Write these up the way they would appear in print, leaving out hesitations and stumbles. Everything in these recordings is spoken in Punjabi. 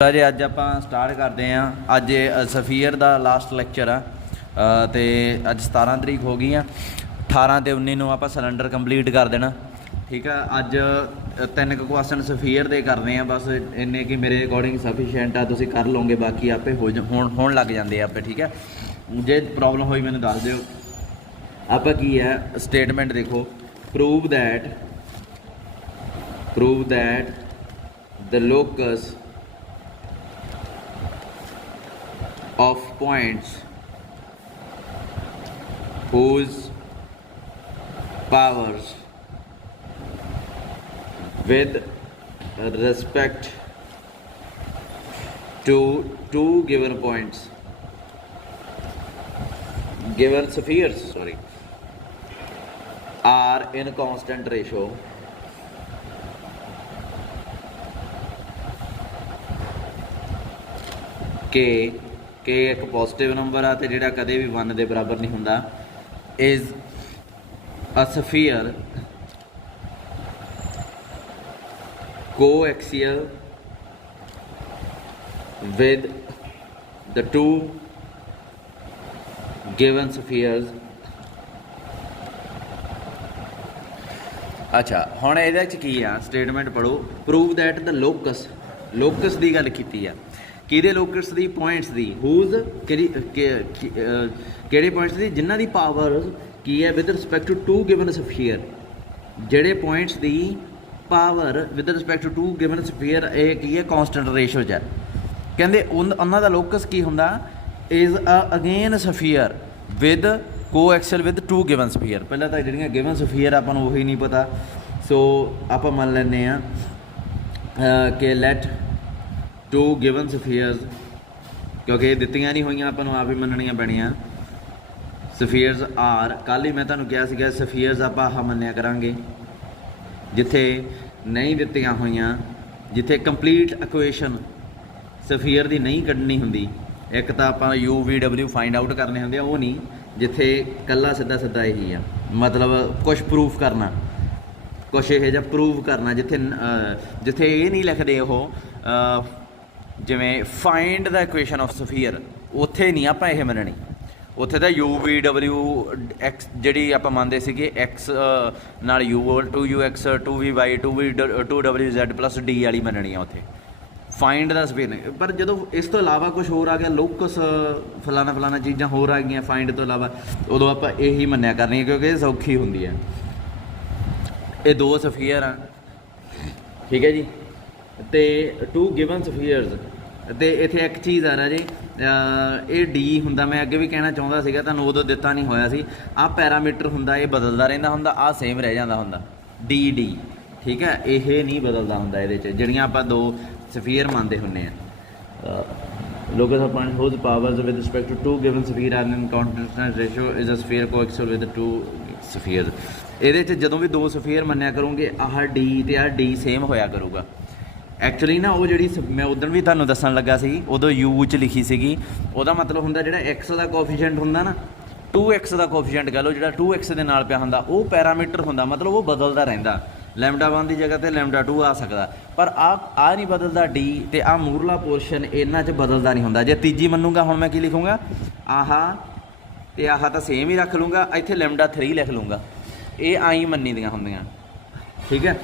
ਜੀ ਅੱਜ ਆਪਾਂ ਸਟਾਰਟ ਕਰਦੇ ਆਂ। ਅੱਜ ਸਫੀਅਰ ਦਾ ਲਾਸਟ ਲੈਕਚਰ ਆ ਤੇ ਅੱਜ 17 ਤਰੀਕ ਹੋ ਗਈ ਆ। 18 ਤੇ 19 ਨੂੰ ਆਪਾਂ ਸਿਲੰਡਰ ਕੰਪਲੀਟ ਕਰ ਦੇਣਾ। ਠੀਕ ਆ, ਅੱਜ 3 ਕੁਐਸਚਨ ਸਫੀਅਰ ਦੇ ਕਰਨੇ ਆ, ਬਸ ਇੰਨੇ ਕਿ ਮੇਰੇ ਅਕੋਰਡਿੰਗ ਸਫੀਸ਼ੀਐਂਟ ਆ, ਤੁਸੀਂ ਕਰ ਲਓਗੇ, ਬਾਕੀ ਆਪੇ ਹੋਣ ਲੱਗ ਜਾਂਦੇ ਆ ਆਪੇ। ਠੀਕ ਹੈ, ਜੇ ਪ੍ਰੋਬਲਮ ਹੋਈ ਮੈਨੂੰ ਦੱਸ ਦਿਓ। ਆਪਾਂ ਕੀ ਹੈ ਸਟੇਟਮੈਂਟ ਦੇਖੋ, prove that the locus of points whose powers with respect to two given spheres are in constant ratio K एक पॉजिटिव नंबर आ ते जिहड़ा कदे भी 1 के बराबर नहीं हुंदा, is a sphere coaxial with the two given spheres। अच्छा हुण इहदे च की आ स्टेटमेंट पढ़ो, प्रूव दैट द लोकस की गल कीती आ, किहदे लोकस दी, पॉइंट्स दी, हुज किहड़े पॉइंट्स दी जिन्हां दी पावर की है with respect to two given sphere, जिहड़े पॉइंट्स दी power with respect to two given sphere ये की है कॉन्सटेंट रेशो च है। कहंदे उन्हां दा लोकस की हुंदा, is a again sphere with coaxial with to given sphere. पहला तो जिहड़ियां गिवन स्फीयर आपां नूं ओही नहीं पता, सो आपां मान लैंदे आ कि लेट टू गिवन स्फीयर्स, क्योंकि दित्तियां नहीं हुई आपां नूं आप ही मनणियां पैणियां। स्फीयर्स आर, कल ही मैं तुहानूं कहा सीगा स्फीयर्स आपां आह मन्निया करांगे, जिथे नहीं दित्तियां होईयां, जिथे कंप्लीट इक्वेशन स्फीयर दी नहीं कड्ढनी हुंदी, एक तां आपां UVW फाइंड आउट करने हुंदे आ, वो नहीं, जिथे कल्ला सीधा सीधा यही आ, मतलब कुछ प्रूफ करना, कुछ यह जिहा प्रूव करना, जिथे ये नहीं लिखदे ओह जिमें find the equation of sphere, उत्थे नहीं आपां यह मननी, उत्थे तो UVW एक्स जिहड़ी आपां मंनदे सीगे एक्स नाल U2UX 2VY 2WZ plus D वाली मननी आ उत्थे फाइंड द स्फीयर। पर जो इस तो इलावा कुछ होर आ गया, लोकस फलाना चीज़ां होर आ गई फाइंड तो इलावा, उदों आपां यही मन्निया करनी, क्योंकि ये सौखी हुंदी है। ये दो स्फीयर आ, ठीक है जी, तो टू गिवन स्फीयर्स, तो इत्थे एक चीज़ आ रहा जी, ये डी हुंदा, मैं अगे भी कहना चाहता सीगा, तुहानूं उदों दित्ता नहीं होया सी, आ पैरामीटर हुंदा, ये बदलदा रहिंदा हुंदा, आ सेम रह जांदा हुंदा डी, ठीक है, ये नहीं बदलदा हुंदा। इहदे च जिहड़ियां आपां दो स्फीयर मानते हुंदे आ, locus of point whose powers with respect to two given sphere are in constant ratio is a sphere coaxial with two sphere. ਇਹਦੇ 'ਚ ਜਦੋਂ ਵੀ ਦੋ ਸਫੀਅਰ ਮੰਨਿਆ ਕਰੋਗੇ, ਆਹ ਡੀ ਤੇ ਆਹ ਡੀ ਸੇਮ ਹੋਇਆ ਕਰੂਗਾ। ਐਕਚੁਅਲੀ ਨਾ ਉਹ ਜਿਹੜੀ ਮੈਂ ਉਦੋਂ ਵੀ ਤੁਹਾਨੂੰ ਦੱਸਣ ਲੱਗਾ ਸੀ, ਉਦੋਂ ਯੂ 'ਚ ਲਿਖੀ ਸੀਗੀ, ਉਹਦਾ ਮਤਲਬ ਹੁੰਦਾ ਜਿਹੜਾ ਐਕਸ ਦਾ ਕੋਐਫੀਸ਼ੀਐਂਟ ਹੁੰਦਾ ਨਾ, 2x ਦਾ ਕੋਐਫੀਸ਼ੀਐਂਟ ਕਹ ਲਓ, ਜਿਹੜਾ 2x ਦੇ ਨਾਲ ਪਿਆ ਹੁੰਦਾ, ਉਹ ਪੈਰਾਮੀਟਰ ਹੁੰਦਾ, ਮਤਲਬ ਉਹ ਬਦਲਦਾ ਰਹਿੰਦਾ। ਲੈਮਡਾ 1 ਦੀ ਜਗ੍ਹਾ 'ਤੇ ਲੈਮਡਾ 2 ਆ ਸਕਦਾ, ਪਰ ਆ ਨਹੀਂ ਬਦਲਦਾ ਡੀ, ਤੇ ਆਹ ਮੂਰਲਾ ਪੋਰਸ਼ਨ ਇਹਨਾਂ 'ਚ ਬਦਲਦਾ ਨਹੀਂ ਹੁੰਦਾ। ਜੇ ਤੀਜੀ ਮੰਨੂਗਾ, ਹੁਣ ਮੈਂ ਕੀ ਲਿਖੂੰਗਾ, ਆਹ ਤੇ ਆਹ ਤਾਂ ਸੇਮ ਹੀ ਰੱਖ ਲੂੰਗਾ, ਇੱਥੇ ਲੈਮਡਾ 3 ਲਿਖ ਲੂੰਗਾ, ਇਹ ਆਈ ਮੰਨੀ ਦੀਆਂ ਹੁੰਦੀਆਂ, ਠੀਕ ਹੈ।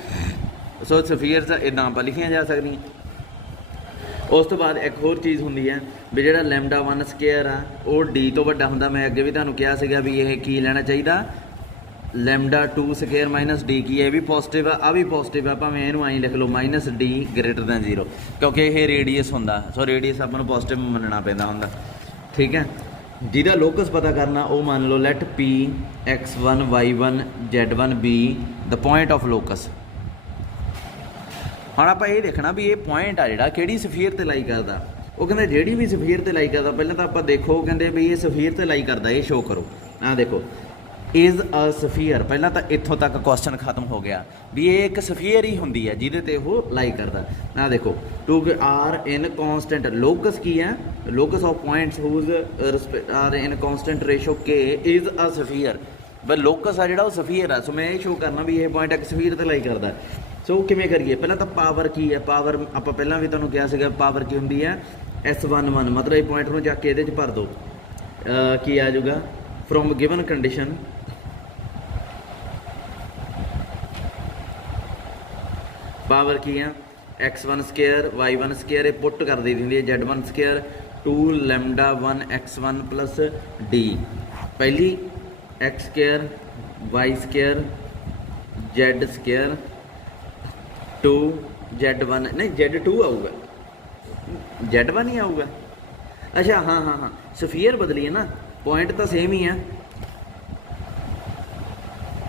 ਸੋ ਸਫੀਅਰਸ ਇੱਦਾਂ ਆਪਾਂ ਲਿਖੀਆਂ ਜਾ ਸਕਦੀਆਂ। ਉਸ ਤੋਂ ਬਾਅਦ ਇੱਕ ਹੋਰ ਚੀਜ਼ ਹੁੰਦੀ ਹੈ ਵੀ ਜਿਹੜਾ ਲੈਮਡਾ 1 ਸਕੁਅਰ ਆ ਉਹ ਡੀ ਤੋਂ ਵੱਡਾ ਹੁੰਦਾ। ਮੈਂ ਅੱਗੇ ਵੀ ਤੁਹਾਨੂੰ ਕਿਹਾ ਸੀਗਾ ਵੀ ਇਹ ਕੀ ਲੈਣਾ ਚਾਹੀਦਾ, ਲੈਮਡਾ 2 ਸਕੁਅਰ ਮਾਈਨਸ ਡੀ ਕੀ ਹੈ, ਇਹ ਵੀ ਪੋਜ਼ੀਟਿਵ ਆ, ਆ ਵੀ ਪੋਜ਼ੀਟਿਵ ਆ, ਭਾਵੇਂ ਇਹਨੂੰ ਆਈ ਲਿਖ ਲਓ ਮਾਈਨਸ ਡੀ ਗ੍ਰੇਟਰ ਦੈਨ 0, ਕਿਉਂਕਿ ਇਹ ਰੇਡੀਅਸ ਹੁੰਦਾ। ਸੋ ਰੇਡੀਅਸ ਆਪਾਂ ਨੂੰ ਪੋਜ਼ੀਟਿਵ ਮੰਨਣਾ ਪੈਂਦਾ ਹੁੰਦਾ, ਠੀਕ ਹੈ। ਜਿਹਦਾ ਲੋਕਸ ਪਤਾ ਕਰਨਾ, ਉਹ ਮੰਨ ਲਓ light P X1 Y1 Z1 be the point of locus। ਹੁਣ ਆਪਾਂ ਇਹ ਦੇਖਣਾ ਵੀ ਇਹ ਪੁਆਇੰਟ ਆ ਜਿਹੜਾ ਕਿਹੜੀ ਸਫੀਅਰ ਤੇ ਲਾਈ ਕਰਦਾ। ਉਹ ਕਹਿੰਦੇ ਜਿਹੜੀ ਵੀ ਸਫੀਅਰ ਤੇ ਲਾਈ ਕਰਦਾ, ਪਹਿਲਾਂ ਤਾਂ ਆਪਾਂ ਦੇਖੋ, ਕਹਿੰਦੇ ਵੀ ਇਹ ਸਫੀਅਰ ਤੇ ਲਾਈ ਕਰਦਾ, ਇਹ ਸ਼ੋਅ ਕਰੋ। ਆਹ ਦੇਖੋ, इज़ अ सफीयर, पहला तो इत्थों तक क्वेश्चन खत्म हो गया भी ये एक सफीयर ही होंगी है जिहदे ते वो लाई करता। ना देखो two are in constant, locus की है, locus of points whose are in constant ratio k is a sphere, पर लोकस आ जो सफीयर है। सो मैं ये शो करना भी ये पॉइंट एक सफीयर ते लाई करता। ਸੋ ਕਿਵੇਂ ਕਰੀਏ, ਪਹਿਲਾਂ ਤਾਂ ਪਾਵਰ ਕੀ ਹੈ, ਪਾਵਰ ਆਪਾਂ ਪਹਿਲਾਂ ਵੀ ਤੁਹਾਨੂੰ ਕਿਹਾ ਸੀਗਾ ਪਾਵਰ ਕੀ ਹੁੰਦੀ ਹੈ S11, ਮਤਲਬ ਇਹ ਪੁਆਇੰਟ ਨੂੰ ਜਾ ਕੇ ਇਹਦੇ 'ਚ ਭਰ ਦਿਓ, ਕੀ ਆ ਜਾਊਗਾ ਫਰੋਮ ਗਿਵਨ ਕੰਡੀਸ਼ਨ ਪਾਵਰ ਕੀ ਆ x1 ਸਕੇਅਰ y1 ਸਕੇਅਰ, ਇਹ ਪੁੱਟ ਕਰ ਦੇ ਦਿੰਦੀ ਹੈ z1 square 2 lambda 1 x1 plus d, ਪਹਿਲੀ x square y square z square 2 z1 ਨਹੀਂ z2 ਆਊਗਾ, z1 ਹੀ ਆਊਗਾ। ਅੱਛਾ ਹਾਂ ਸਫੀਅਰ ਬਦਲੀ ਹੈ ਨਾ, ਪੁਆਇੰਟ ਤਾਂ ਸੇਮ ਹੀ ਆ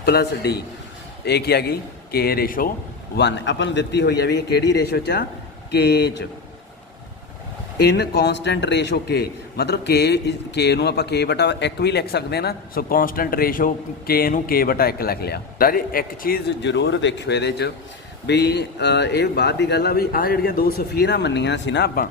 ਪਲੱਸ d, ਇਹ ਕੀ ਆ ਗਈ k ਰੇਸ਼ੋ 1 ਆਪਾਂ ਨੂੰ ਦਿੱਤੀ ਹੋਈ ਹੈ ਵੀ ਇਹ ਕਿਹੜੀ ਰੇਸ਼ੋ 'ਚ ਆ k 'ਚ, ਇਨ ਕੌਂਸਟੈਂਟ ਰੇਸ਼ੋ k, ਮਤਲਬ k ਨੂੰ ਆਪਾਂ k ਬਟਾ 1 ਵੀ ਲਿਖ ਸਕਦੇ ਹਾਂ ਨਾ, ਸੋ ਕੌਂਸਟੈਂਟ ਰੇਸ਼ੋ k ਨੂੰ k ਬਟਾ 1 ਲਿਖ ਲਿਆ। ਰਾਜੇ ਇੱਕ ਚੀਜ਼ ਜ਼ਰੂਰ ਦੇਖਿਓ ਇਹਦੇ 'ਚ ਵੀ ਇਹ ਬਾਅਦ ਦੀ ਗੱਲ ਆ ਵੀ ਆਹ ਜਿਹੜੀਆਂ ਦੋ ਸਫੀਰਾਂ ਮੰਨੀਆਂ ਸੀ ਨਾ ਆਪਾਂ,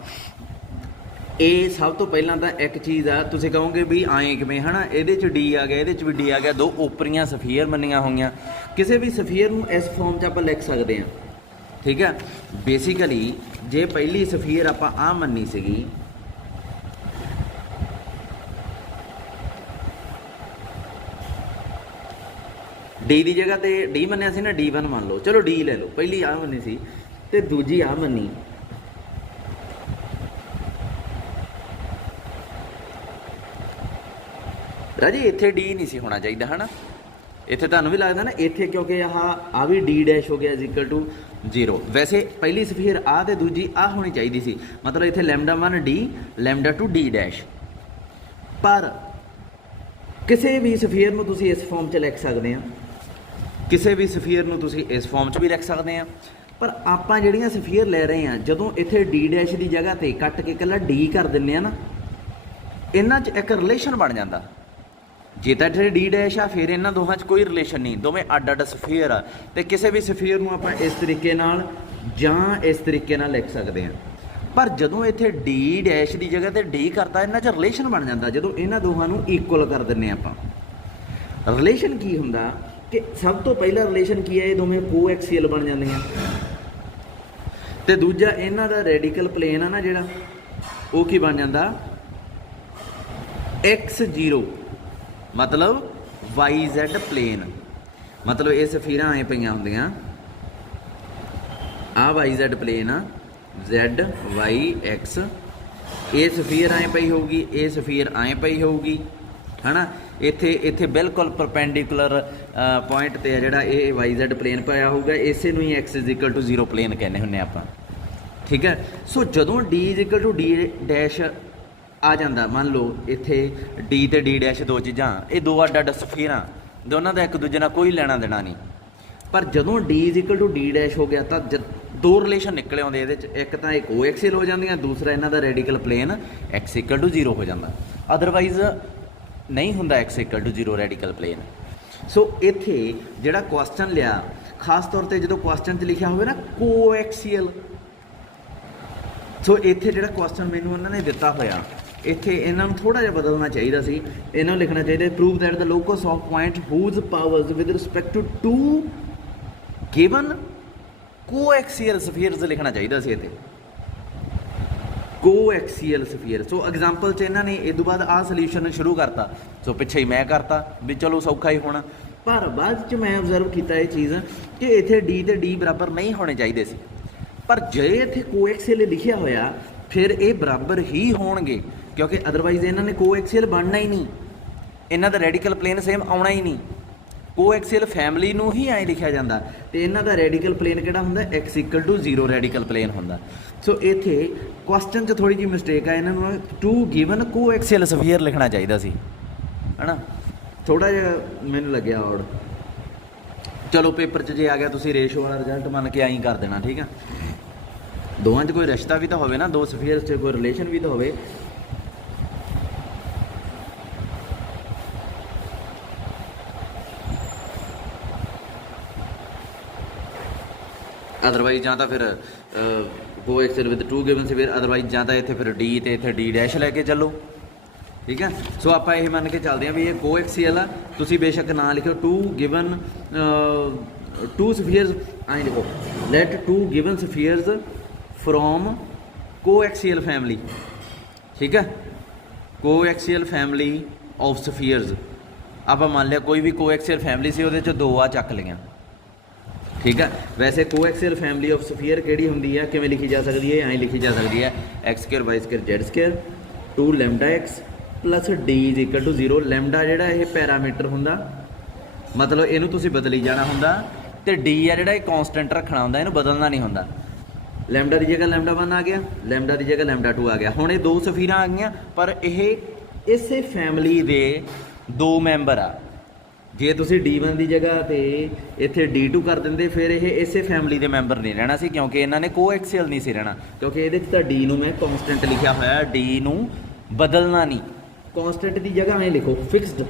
ਇਹ ਸਭ ਤੋਂ ਪਹਿਲਾਂ ਤਾਂ ਇੱਕ ਚੀਜ਼ ਆ, ਤੁਸੀਂ ਕਹੋਗੇ ਵੀ ਐਂ ਕਿਵੇਂ ਹੈ ਨਾ, ਇਹਦੇ 'ਚ ਡੀ ਆ ਗਿਆ ਇਹਦੇ 'ਚ ਵੀ ਡੀ ਆ ਗਿਆ, ਦੋ ਓਪਰੀਆਂ ਸਫੀਅਰ ਮੰਨੀਆਂ ਹੋਈਆਂ, ਕਿਸੇ ਵੀ ਸਫੀਅਰ ਨੂੰ ਇਸ ਫਾਰਮ 'ਚ ਆਪਾਂ ਲਿਖ ਸਕਦੇ ਹਾਂ, ਠੀਕ ਹੈ। ਬੇਸਿਕਲੀ ਜੇ ਪਹਿਲੀ ਸਫੀਅਰ ਆਪਾਂ ਆਹ ਮੰਨੀ ਸੀਗੀ, ਡੀ ਦੀ ਜਗ੍ਹਾ ਤੇ ਡੀ ਮੰਨਿਆ ਸੀ ਨਾ, D1 ਮੰਨ ਲਓ, ਚਲੋ ਡੀ ਲੈ ਲਓ, ਪਹਿਲੀ ਆਹ ਮੰਨੀ ਸੀ ਤੇ ਦੂਜੀ ਆਹ ਮੰਨੀ, ਰਾਜੀ ਇੱਥੇ ਡੀ ਨਹੀਂ ਸੀ ਹੋਣਾ ਚਾਹੀਦਾ ਹੈ ਨਾ, ਇੱਥੇ ਤੁਹਾਨੂੰ ਵੀ ਲੱਗਦਾ ਨਾ ਇੱਥੇ, ਕਿਉਂਕਿ ਆਹ ਵੀ ਡੀ ਡੈਸ਼ ਹੋ ਗਿਆ ਇਕੁਅਲ ਟੂ 0, ਵੈਸੇ ਪਹਿਲੀ ਸਫੀਅਰ ਆਹ ਤੇ ਦੂਜੀ ਆਹ ਹੋਣੀ ਚਾਹੀਦੀ ਸੀ, ਮਤਲਬ ਇੱਥੇ lambda 1 D lambda 2 D dash, ਪਰ ਕਿਸੇ ਵੀ ਸਫੀਅਰ ਨੂੰ ਤੁਸੀਂ ਇਸ ਫਾਰਮ 'ਚ ਲਿਖ ਸਕਦੇ ਆ, ਕਿਸੇ ਵੀ ਸਫੀਅਰ ਨੂੰ ਤੁਸੀਂ ਇਸ ਫਾਰਮ 'ਚ ਵੀ ਲਿਖ ਸਕਦੇ ਆ, ਪਰ ਆਪਾਂ ਜਿਹੜੀਆਂ ਸਫੀਅਰ ਲੈ ਰਹੇ ਆ, ਜਦੋਂ ਇੱਥੇ ਡੀ ਡੈਸ਼ ਦੀ ਜਗ੍ਹਾ ਤੇ ਕੱਟ ਕੇ ਇਕੱਲਾ ਡੀ ਕਰ ਦਿੰਦੇ ਆ ਨਾ, ਇਹਨਾਂ 'ਚ ਇੱਕ ਰਿਲੇਸ਼ਨ ਬਣ ਜਾਂਦਾ। ਜੇ ਤਾਂ ਇੱਥੇ ਡੀ ਡੈਸ਼ ਆ ਫਿਰ ਇਹਨਾਂ ਦੋਹਾਂ 'ਚ ਕੋਈ ਰਿਲੇਸ਼ਨ ਨਹੀਂ, ਦੋਵੇਂ ਅੱਡ ਅੱਡ ਸਫੀਅਰ ਆ, ਤੇ ਕਿਸੇ ਵੀ ਸਫੀਅਰ ਨੂੰ ਆਪਾਂ ਇਸ ਤਰੀਕੇ ਨਾਲ ਜਾਂ ਇਸ ਤਰੀਕੇ ਨਾਲ ਲਿਖ ਸਕਦੇ ਹਾਂ। ਪਰ ਜਦੋਂ ਇੱਥੇ ਡੀ ਡੈਸ਼ ਦੀ ਜਗ੍ਹਾ ਤੇ ਡੀ ਕਰਤਾ, ਇਹਨਾਂ 'ਚ ਰਿਲੇਸ਼ਨ ਬਣ ਜਾਂਦਾ ਜਦੋਂ ਇਹਨਾਂ ਦੋਹਾਂ ਨੂੰ ਇਕੁਅਲ ਕਰ ਦਿੰਦੇ ਆਪਾਂ। ਰਿਲੇਸ਼ਨ ਕੀ ਹੁੰਦਾ ਕਿ ਸਭ ਤੋਂ ਪਹਿਲਾ ਰਿਲੇਸ਼ਨ ਕੀ ਹੈ, ਇਹ ਦੋਵੇਂ ਕੋਐਕਸੀਅਲ ਬਣ ਜਾਂਦੀਆਂ, ਤੇ ਦੂਜਾ ਇਹਨਾਂ ਦਾ ਰੈਡੀਕਲ ਪਲੇਨ ਆ ਨਾ ਜਿਹੜਾ, ਉਹ ਕੀ ਬਣ ਜਾਂਦਾ x0, ਮਤਲਬ YZ ਪਲੇਨ, ਮਤਲਬ ਇਹ ਸਫੀਰਾਂ ਐਂ ਪਈਆਂ ਹੁੰਦੀਆਂ, ਆਹ YZ ਪਲੇਨ ਆ Z Y X, ਇਹ ਸਫੀਅਰ ਐਂ ਪਈ ਹੋਊਗੀ, ਇਹ ਸਫੀਅਰ ਐਂ ਪਈ ਹੋਊਗੀ ਹੈ ਨਾ, ਇੱਥੇ ਬਿਲਕੁਲ ਪਰਪੈਂਡੀਕੂਲਰ ਪੁਆਇੰਟ ਤੇ ਆ ਜਿਹੜਾ ਇਹ YZ ਪਲੇਨ ਪਾਇਆ ਹੋਊਗਾ, ਇਸੇ ਨੂੰ ਹੀ x = 0 ਪਲੇਨ ਕਹਿੰਦੇ ਹੁੰਦੇ ਆਪਾਂ, ਠੀਕ ਹੈ। ਸੋ ਜਦੋਂ d = d ਡੈਸ਼ ਆ ਜਾਂਦਾ, ਮੰਨ ਲਓ ਇੱਥੇ ਡੀ ਤੇ ਡੀ ਡੈਸ਼ ਦੋ ਚੀਜ਼ਾਂ, ਇਹ ਦੋ ਅੱਡ ਅੱਡ ਸਫੀਰਾਂ, ਦੋਨਾਂ ਦਾ ਇੱਕ ਦੂਜੇ ਨਾਲ ਕੋਈ ਲੈਣਾ ਦੇਣਾ ਨਹੀਂ, ਪਰ ਜਦੋਂ d = d ਡੈਸ਼ ਹੋ ਗਿਆ ਤਾਂ ਦੋ ਰਿਲੇਸ਼ਨ ਨਿਕਲੇ ਆਉਂਦੇ ਇਹਦੇ 'ਚ, ਇੱਕ ਤਾਂ ਇਹ ਕੋਐਕਸੀਅਲ ਹੋ ਜਾਂਦੀਆਂ, ਦੂਸਰਾ ਇਹਨਾਂ ਦਾ ਰੈਡੀਕਲ ਪਲੇਨ x = 0 ਹੋ ਜਾਂਦਾ, ਅਦਰਵਾਈਜ਼ ਨਹੀਂ ਹੁੰਦਾ x = 0 ਰੈਡੀਕਲ ਪਲੇਨ। ਸੋ ਇੱਥੇ ਜਿਹੜਾ ਕੁਐਸਚਨ ਲਿਆ, ਖਾਸ ਤੌਰ ਤੇ ਜਦੋਂ ਕੁਐਸਚਨ 'ਚ ਲਿਖਿਆ ਹੋਵੇ ਨਾ ਕੋਐਕਸੀਅਲ, ਸੋ ਇੱਥੇ ਜਿਹੜਾ ਕੁਐਸਚਨ ਮੈਨੂੰ ਉਹਨਾਂ ਨੇ ਦਿੱਤਾ ਹੋਇਆ, ਇੱਥੇ ਇਹਨਾਂ ਨੂੰ ਥੋੜ੍ਹਾ ਜਿਹਾ ਬਦਲਣਾ ਚਾਹੀਦਾ ਸੀ, ਇਹਨਾਂ ਨੂੰ ਲਿਖਣਾ ਚਾਹੀਦਾ prove that the locus of point whose powers with respect to 2 given coaxial spheres ਲਿਖਣਾ ਚਾਹੀਦਾ ਸੀ ਇੱਥੇ, ਕੋਐਕਸੀਅਲ ਸਫੀਅਰ। ਸੋ ਐਗਜ਼ਾਮਪਲ 'ਚ ਇਹਨਾਂ ਨੇ ਇਹ ਤੋਂ ਬਾਅਦ ਆਹ ਸੋਲਿਊਸ਼ਨ ਸ਼ੁਰੂ ਕਰਤਾ, ਸੋ ਪਿੱਛੇ ਹੀ ਮੈਂ ਕਰਤਾ ਵੀ ਚਲੋ ਸੌਖਾ ਹੀ ਹੋਣਾ, ਪਰ ਬਾਅਦ 'ਚ ਮੈਂ ਆਬਜ਼ਰਵ ਕੀਤਾ ਇਹ ਚੀਜ਼ ਕਿ ਇੱਥੇ ਡੀ ਤੇ ਡੀ ਬਰਾਬਰ ਨਹੀਂ ਹੋਣੇ ਚਾਹੀਦੇ ਸੀ, ਪਰ ਜੇ ਇੱਥੇ ਕੋਐਕਸੀਅਲ ਲਿਖਿਆ ਹੋਇਆ ਫਿਰ ਇਹ ਬਰਾਬਰ ਹੀ ਹੋਣਗੇ, ਕਿਉਂਕਿ ਅਦਰਵਾਈਜ਼ ਇਹਨਾਂ ਨੇ ਕੋਐਕਸੀਅਲ ਬਣਨਾ ਹੀ ਨਹੀਂ, ਇਹਨਾਂ ਦਾ ਰੈਡੀਕਲ ਪਲੇਨ ਸੇਮ ਆਉਣਾ ਹੀ ਨਹੀਂ। ਕੋਐਕਸੀਅਲ ਫੈਮਿਲੀ ਨੂੰ ਹੀ ਐਂ ਲਿਖਿਆ ਜਾਂਦਾ, ਤੇ ਇਹਨਾਂ ਦਾ ਰੈਡੀਕਲ ਪਲੇਨ ਕਿਹੜਾ ਹੁੰਦਾ x = 0 ਰੈਡੀਕਲ ਪਲੇਨ ਹੁੰਦਾ। ਸੋ ਇੱਥੇ ਕੁਐਸਚਨ 'ਚ ਥੋੜ੍ਹੀ ਜਿਹੀ ਮਿਸਟੇਕ ਆ, ਇਹਨਾਂ ਨੂੰ 2 ਗਿਵਨ ਕੋਐਕਸੀਅਲ ਸਫੀਅਰ ਲਿਖਣਾ ਚਾਹੀਦਾ ਸੀ, ਹੈ ਨਾ, ਥੋੜ੍ਹਾ ਜਿਹਾ ਮੈਨੂੰ ਲੱਗਿਆ ਔੜ। ਚਲੋ ਪੇਪਰ 'ਚ ਜੇ ਆ ਗਿਆ ਤੁਸੀਂ ਰੇਸ਼ੋ ਵਾਲਾ ਰਿਜ਼ਲਟ ਮੰਨ ਕੇ ਐਂ ਕਰ ਦੇਣਾ, ਠੀਕ ਆ। ਦੋਵਾਂ 'ਚ ਕੋਈ ਰਿਸ਼ਤਾ ਵੀ ਤਾਂ ਹੋਵੇ ਨਾ, ਦੋ ਸਫੀਅਰਸ 'ਚ ਕੋਈ ਰਿਲੇਸ਼ਨ ਵੀ ਤਾਂ ਹੋਵੇ। ਅਦਰਵਾਈਜ਼ ਜਾਂ ਤਾਂ ਫਿਰ ਕੋਐਕਸੀਅਲ ਵਿਦ 2 ਗਿਵਨ ਸਫੀਅਰ, ਅਦਰਵਾਈਜ਼ ਜਾਂ ਤਾਂ ਇੱਥੇ ਫਿਰ ਡੀ ਤੇ ਇੱਥੇ ਡੀ ਡੈਸ਼ ਲੈ ਕੇ ਚੱਲੋ, ਠੀਕ ਹੈ। ਸੋ ਆਪਾਂ ਇਹ ਮੰਨ ਕੇ ਚੱਲਦੇ ਹਾਂ ਵੀ ਇਹ ਕੋਐਕਸੀਅਲ ਆ, ਤੁਸੀਂ ਬੇਸ਼ੱਕ ਨਾ ਲਿਖੋ 2 ਗਿਵਨ टू स्फीयर्स आई देखो, let two given spheres from coaxial family, ठीक है, कोएक्सियल फैमिली ऑफ स्फीयर्स। आप मान लिया कोई भी कोएक्सियल फैमिली से, वो दो आ चक लिया, ठीक है। वैसे कोएक्सियल फैमिली ऑफ स्फीयर किहड़ी हुंदी है, किवें लिखी जा सकती है, ऐं लिखी जा सकती है x square y square z square two lambda x plus d is equal to 0। Lambda जिहड़ा ये पैरामीटर हुंदा, मतलब इहनूं तुसीं बदली जाना हुंदा, ते डी आ जिहड़ा कॉन्सटेंट रखना हुंदा, इहनूं बदलना नहीं हुंदा। लैम्डा की जगह लैम्डा 1 आ गया, लैम्डा की जगह लैम्डा 2 आ गया। हुण ये दो स्फीरां आ गईआं, पर यह इस फैमिली दे दो मैंबर आ। जे तुसीं D1 की जगह तो इत्थे D2 कर देंदे, फिर ये इस फैमिली के मैंबर नहीं रहना सी, क्योंकि इन्होंने कोएक्सियल नहीं सी रहना, क्योंकि ये D नूं मैं कॉन्सटेंट लिखा होया, D नूं बदलना नहीं। कॉन्सटेंट की जगह लिखो फिक्सड,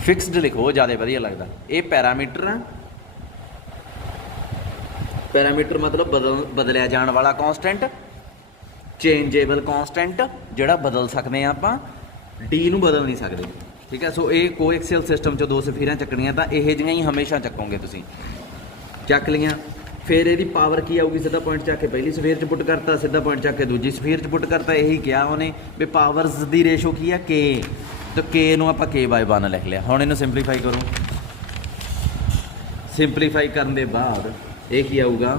फिक्सड लिखो, ज़्यादा वधिया लगता। ये पैरामीटर है, पैरामीटर मतलब बदलिया जाने वाला कॉन्सटेंट, चेंजेबल कॉन्सटेंट जिहड़ा बदल सकते हैं आपां, D नूं बदल नहीं सकते, ठीक है। सो ये कोएक्सियल सिस्टम चो दो स्फीरां चकनियां, तो यह जिहियां ही हमेशा चकोगे तुसीं। चक लियां, फिर यदी पावर की आऊगी, सीधा पॉइंट चक के पहली स्फीयर च पुट करता, सीधा पॉइंट चक के दूजी स्फीयर च पुट करता। यही किया उन्हें भी पावर्स की रेशो की है के, तो के नूं आपां k/1 लिख लिया। हुण इहनूं सिंपलीफाई करो, सिंपलीफाई करने के बाद ये की आऊगा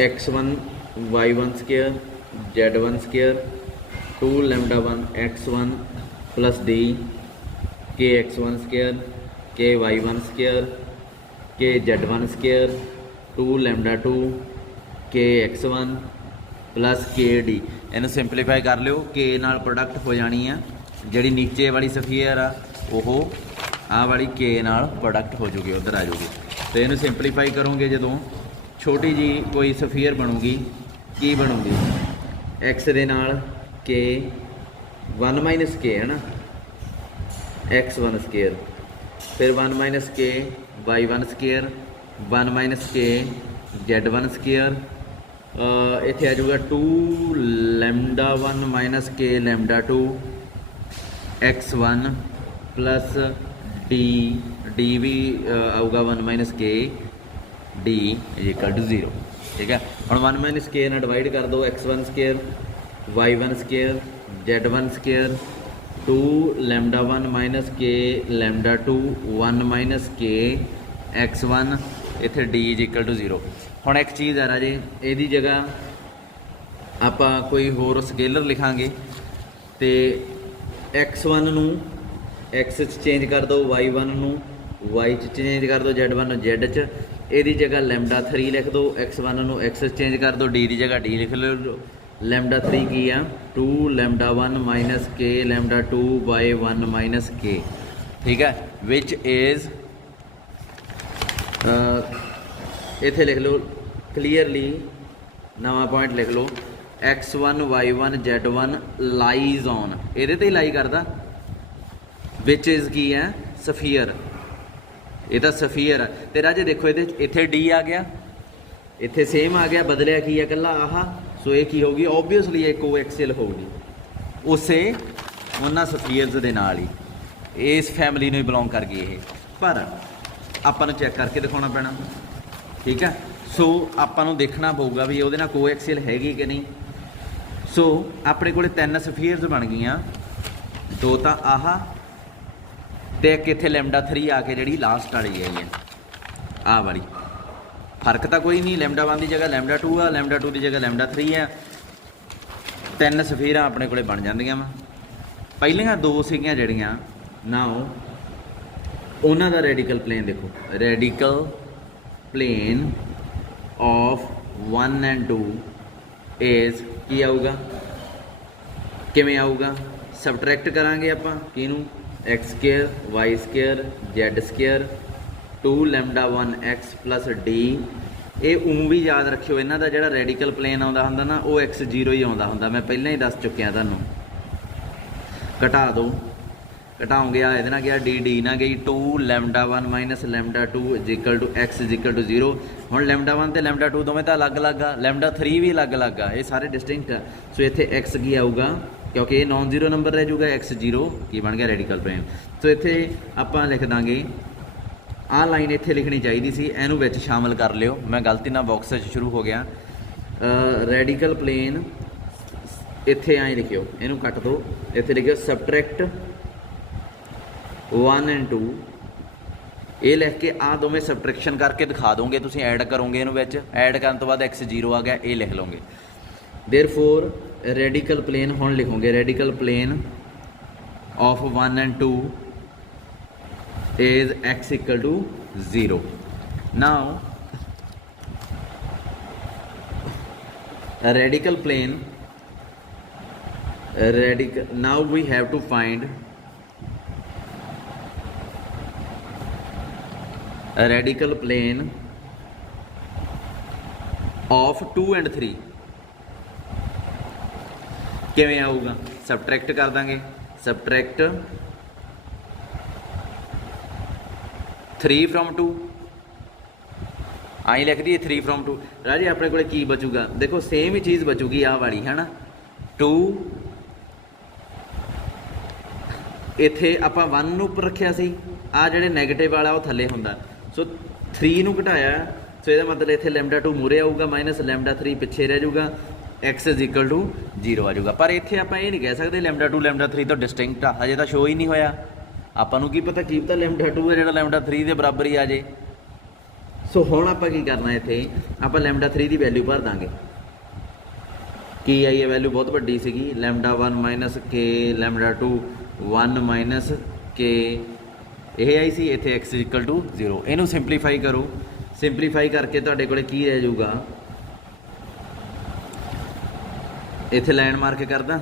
x1 y1 square z1 square two lambda 1 x1 plus d k x1 square के y1 स्क्वायर के z1 स्क्वायर टू लैम्डा 2 के x1 प्लस के डी। इन्हू सिंपलीफाई कर लियो, के नाल प्रोडक्ट हो जानी है, जिहड़ी नीचे वाली स्फीयर आ वो आ वाली के नाल प्रोडक्ट हो जूगी, उधर आ जूगी। तो इन्हू सिंपलीफाई करोगे, जो छोटी जी कोई स्फीयर बनूगी, की बनूगी एक्स दे नाल के 1 माइनस के है ना, x1 स्केयर, फिर 1 माइनस के y1 स्केयर, 1 माइनस के z1 स्केयर, इत्थे आ जाऊगा 2 lambda 1 minus k lambda 2 x1 plus D, D भी आऊगा 1 माइनस के डी इक्वल टू 0, ठीक है। हम 1 माइनस के ना डिवाइड कर दो, x1 square y1 square z1 square two lambda 1 minus k lambda 2 1 minus k x1 इत्थे d इज इक्वल टू 0। हुण एक चीज़ है राजे, यदी जगह आप कोई होर स्केलर लिखांगे तो x1 नूं x चेंज कर दो, y1 नूं y चेंज कर दो, z1 नूं z च, यदी जगह लैम्डा 3 लिख दो, x1 नूं x चेंज कर दो, d की जगह d लिख लो। लैम्डा 3 की है 2 lambda 1 minus k lambda 2 bye 1 minus के, ठीक है, विच इज़ इत्थे लिख लो क्लीयरली, नवा पॉइंट लिख लो x1 y1 z1 lies on, ये तो ही लाई करता, विच इज़ की है स्फीयर, ये तो स्फीयर है। तो राजे देखो ये इत्थे डी आ गया, इत्थे सेम आ गया, बदलिया की है कला आह, सो ये की होगी ओबवियसली एक कोएक्सियल होगी उसे उन्होंने स्फीयर्स के नाल ही, इस फैमिली में बिलोंग कर गई ये, पर आपां चैक करके दिखाना पैना, ठीक है। सो आपां देखना पऊगा भी वो कोएक्सियल हैगी कि नहीं। सो अपने को 3 स्फीयर्स बन गई, 2 तो आह तो एक इत्थे लैम्डा 3 आके जी लास्ट वाली आई है, आ वाली, फर्क तो कोई नहीं, लैम्डा 1 की जगह लैम्डा 2 आ, लैम्डा 2 की जगह लैम्डा 3 है, 3 स्फीरां अपने को बन जांदियां वा। पहलियां 2 सीगियां जड़ियां ना, उन्हां दा रेडिकल प्लेन देखो, radical plane of 1 and 2 is की आऊगा, किवें आऊगा, सबट्रैक्ट करांगे आपां किनूं, X square Y square Z square 2 lambda 1 X plus D. ये ऊँ भी याद रखियो, इन्हां दा जिहड़ा रेडिकल प्लेन आउंदा हुंदा ना, वो x0 ही आउंदा हुंदा, मैं पहले ही दस चुकिया तुहानूं। घटा दो, घटाओगे आ ये गया डी ना गई 2 lambda 1 minus lambda 2 is equal to x is equal to 0। हुण लैम्डा 1 तो लैम्डा 2 दोवें तो अलग अलग आ, लैम्डा 3 भी अलग अलग आ, ये सारे डिस्टिंक्ट आ। सो इत्थे एक्स की आऊगा क्योंकि ये नॉन जीरो नंबर रह जूगा, x0 की बन गया रेडिकल प्लेन। सो इत्थे आपां लिख दांगे ਆਹ ਲਾਈਨ ਇੱਥੇ ਲਿਖਣੀ ਚਾਹੀਦੀ ਸੀ, ਇਹਨੂੰ ਵਿੱਚ ਸ਼ਾਮਲ ਕਰ ਲਿਓ। ਮੈਂ ਗਲਤੀ ਨਾਲ ਬਾਕਸ 'ਚ ਸ਼ੁਰੂ ਹੋ ਗਿਆ। ਰੈਡੀਕਲ ਪਲੇਨ ਇੱਥੇ ਐਂ ਲਿਖਿਓ, ਇਹਨੂੰ ਕੱਟ ਦਿਓ, ਇੱਥੇ ਲਿਖਿਓ ਸਬਟਰੈਕਟ 1 ਐਂਡ 2। ਇਹ ਲਿਖ ਕੇ ਆਹ ਦੋਵੇਂ ਸਬਟਰੈਕਸ਼ਨ ਕਰਕੇ ਦਿਖਾ ਦੋਗੇ ਤੁਸੀਂ, ਐਡ ਕਰੋਗੇ ਇਹਨੂੰ ਵਿੱਚ, ਐਡ ਕਰਨ ਤੋਂ ਬਾਅਦ x 0 ਆ ਗਿਆ, ਇਹ ਲਿਖ ਲਓਗੇ। ਦੇਅਰਫੋਰ ਰੈਡੀਕਲ ਪਲੇਨ ਹੁਣ ਲਿਖੋਗੇ, radical plane of 1 and 2 is x equal to 0. Now a radical plane, now we have to find a radical plane of 2 and 3। ਕਿਵੇਂ ਆਊਗਾ? ਸਬਟਰੈਕਟ ਕਰ ਦਾਂਗੇ, ਸਬਟਰੈਕਟ 3 from 2, ਆਈ ਲਿਖ ਦਈਏ 3 from 2। ਰਾਜੇ ਆਪਣੇ ਕੋਲ ਕੀ ਬਚੂਗਾ? ਦੇਖੋ ਸੇਮ ਹੀ ਚੀਜ਼ ਬਚੂਗੀ ਆਹ ਵਾਲੀ, ਹੈ ਨਾ। 2 ਇੱਥੇ ਆਪਾਂ 1 ਨੂੰ ਉੱਪਰ ਰੱਖਿਆ ਸੀ, ਆਹ ਜਿਹੜੇ ਨੈਗੇਟਿਵ ਵਾਲਾ ਉਹ ਥੱਲੇ ਹੁੰਦਾ, ਸੋ 3 ਨੂੰ ਘਟਾਇਆ, ਸੋ ਇਹਦਾ ਮਤਲਬ ਇੱਥੇ λ2 ਮੂਹਰੇ ਆਊਗਾ, ਮਾਈਨਸ λ3 ਪਿੱਛੇ ਰਹਿ ਜਾਊਗਾ, x is equal to 0 ਆ ਜਾਊਗਾ। ਪਰ ਇੱਥੇ ਆਪਾਂ ਇਹ ਨਹੀਂ ਕਹਿ ਸਕਦੇ λ2 λ3 ਤੋਂ ਡਿਸਟਿੰਕਟ ਆ, ਹਜੇ ਤਾਂ ਸ਼ੋ ਹੀ ਨਹੀਂ ਹੋਇਆ। ਆਪਾਂ ਨੂੰ ਕੀ ਪਤਾ λ2 ਹੈ ਜਿਹੜਾ λ3 ਦੇ ਬਰਾਬਰ ਹੀ ਆ ਜੇ। ਸੋ ਹੁਣ ਆਪਾਂ ਕੀ ਕਰਨਾ, ਇੱਥੇ ਆਪਾਂ λ3 ਦੀ ਵੈਲਿਊ ਭਰ ਦਾਂਗੇ। ਕੀ ਆਈ ਹੈ ਵੈਲਿਊ? ਬਹੁਤ ਵੱਡੀ ਸੀਗੀ, λ1 ਮਾਈਨਸ ਕੇ, λ2 1 ਮਾਈਨਸ ਕੇ, ਇਹ ਆਈ ਸੀ। ਇੱਥੇ x is equal to 0। ਇਹਨੂੰ ਸਿੰਪਲੀਫਾਈ ਕਰੋ, ਸਿੰਪਲੀਫਾਈ ਕਰਕੇ ਤੁਹਾਡੇ ਕੋਲ ਕੀ ਰਹਿ ਜਾਊਗਾ? ਇੱਥੇ ਲਾਈਨ ਮਾਰਕ ਕਰਦਾ,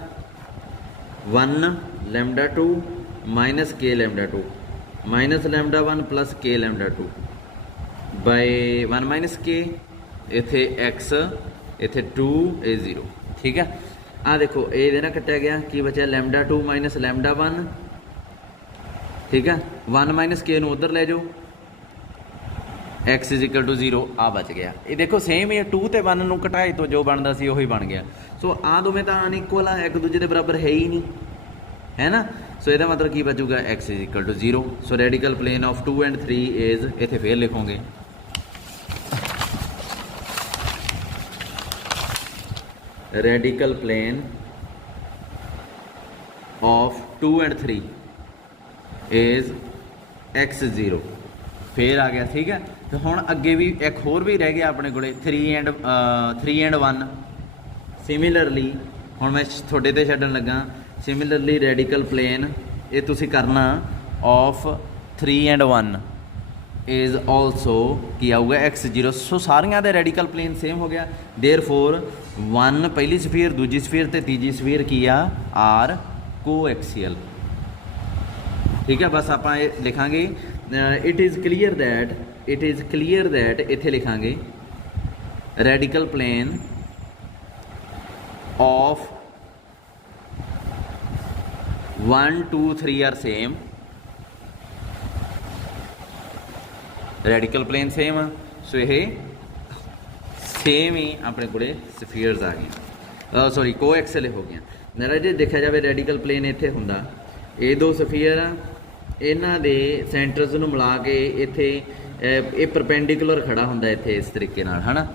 1 λ2 ਮਾਈਨਸ ਕੇ λ2 ਮਾਈਨਸ λ1 ਪਲੱਸ ਕੇ λ2 ਬਾਈ 1 ਮਾਈਨਸ ਕੇ, ਇੱਥੇ x, ਇੱਥੇ 2 ਇਹ 0। ਠੀਕ ਹੈ, ਆਹ ਦੇਖੋ ਇਹਦੇ ਨਾਲ ਕੱਟਿਆ ਗਿਆ, ਕੀ ਬਚਿਆ? λ2 ਮਾਈਨਸ λ1। ਠੀਕ ਹੈ, 1 ਮਾਈਨਸ ਕੇ ਨੂੰ ਉੱਧਰ ਲੈ ਜਾਓ, x is equal to 0 ਆ ਬਚ ਗਿਆ। ਇਹ ਦੇਖੋ ਸੇਮ ਹੀ 2 ਤੇ 1 ਨੂੰ ਘਟਾਏ ਤੋਂ ਜੋ ਬਣਦਾ ਸੀ ਉਹੀ ਬਣ ਗਿਆ। ਸੋ ਆਹ ਦੋਵੇਂ ਤਾਂ ਅਨਇਕੁਅਲ ਆ, ਇੱਕ ਦੂਜੇ ਦੇ ਬਰਾਬਰ ਹੈ ਹੀ ਨਹੀਂ, ਹੈ ਨਾ। ਸੋ ਇਹਦਾ ਮਤਲਬ ਕੀ ਬਚੂਗਾ? x is equal to 0। ਸੋ radical plane of 2 and 3 is, ਇੱਥੇ ਫੇਰ ਲਿਖੋਗੇ radical plane of 2 and 3 is x 0, ਫੇਰ ਆ ਗਿਆ। ਠੀਕ ਹੈ, ਤੇ ਹੁਣ ਅੱਗੇ ਵੀ ਇੱਕ ਹੋਰ ਵੀ ਰਹਿ ਗਿਆ ਆਪਣੇ ਕੋਲੇ 3 and 1। ਸਿਮਿਲਰਲੀ ਹੁਣ ਮੈਂ ਤੁਹਾਡੇ ਤੇ ਛੱਡਣ ਲੱਗਾ, ਸਿਮਿਲਰਲੀ ਰੈਡੀਕਲ ਪਲੇਨ ਇਹ ਤੁਸੀਂ ਕਰਨਾ ਆਫ 3 and 1 ਇਜ਼ ਆਲਸੋ ਕੀ ਆਊਗਾ? x 0। ਸੋ ਸਾਰੀਆਂ ਦੇ ਰੈਡੀਕਲ ਪਲੇਨ ਸੇਮ ਹੋ ਗਿਆ। ਦੇਅਰਫੋਰ 1 ਪਹਿਲੀ ਸਫੀਅਰ, ਦੂਜੀ ਸਫੀਅਰ ਤੇ ਤੀਜੀ ਸਫੀਅਰ ਕੀ ਆ? ਆਰ ਕੋਐਕਸੀਅਲ। ਠੀਕ ਹੈ, ਬਸ ਆਪਾਂ ਇਹ ਲਿਖਾਂਗੇ ਇਟ ਇਜ਼ ਕਲੀਅਰ ਦੈਟ, ਇੱਥੇ ਲਿਖਾਂਗੇ radical plane of 1 2 3 are same, radical plane same ਆ। ਸੋ ਇਹ ਸੇਮ ਹੀ ਆਪਣੇ ਕੋਲੇ ਸਫੀਅਰਸ ਆ ਗਈਆਂ, ਸੌਰੀ ਕੋਐਕਸਲ ਹੋ ਗਈਆਂ। ਨਾ ਜੇ ਦੇਖਿਆ ਜਾਵੇ ਰੈਡੀਕਲ ਪਲੇਨ ਇੱਥੇ ਹੁੰਦਾ, ਇਹ ਦੋ ਸਫੀਅਰ ਆ, ਇਹਨਾਂ ਦੇ ਸੈਂਟਰਸ ਨੂੰ ਮਿਲਾ ਕੇ ਇੱਥੇ ਇਹ ਪਰਪੈਂਡੀਕੂਲਰ ਖੜਾ ਹੁੰਦਾ ਇੱਥੇ ਇਸ ਤਰੀਕੇ ਨਾਲ, ਹੈ ਨਾ।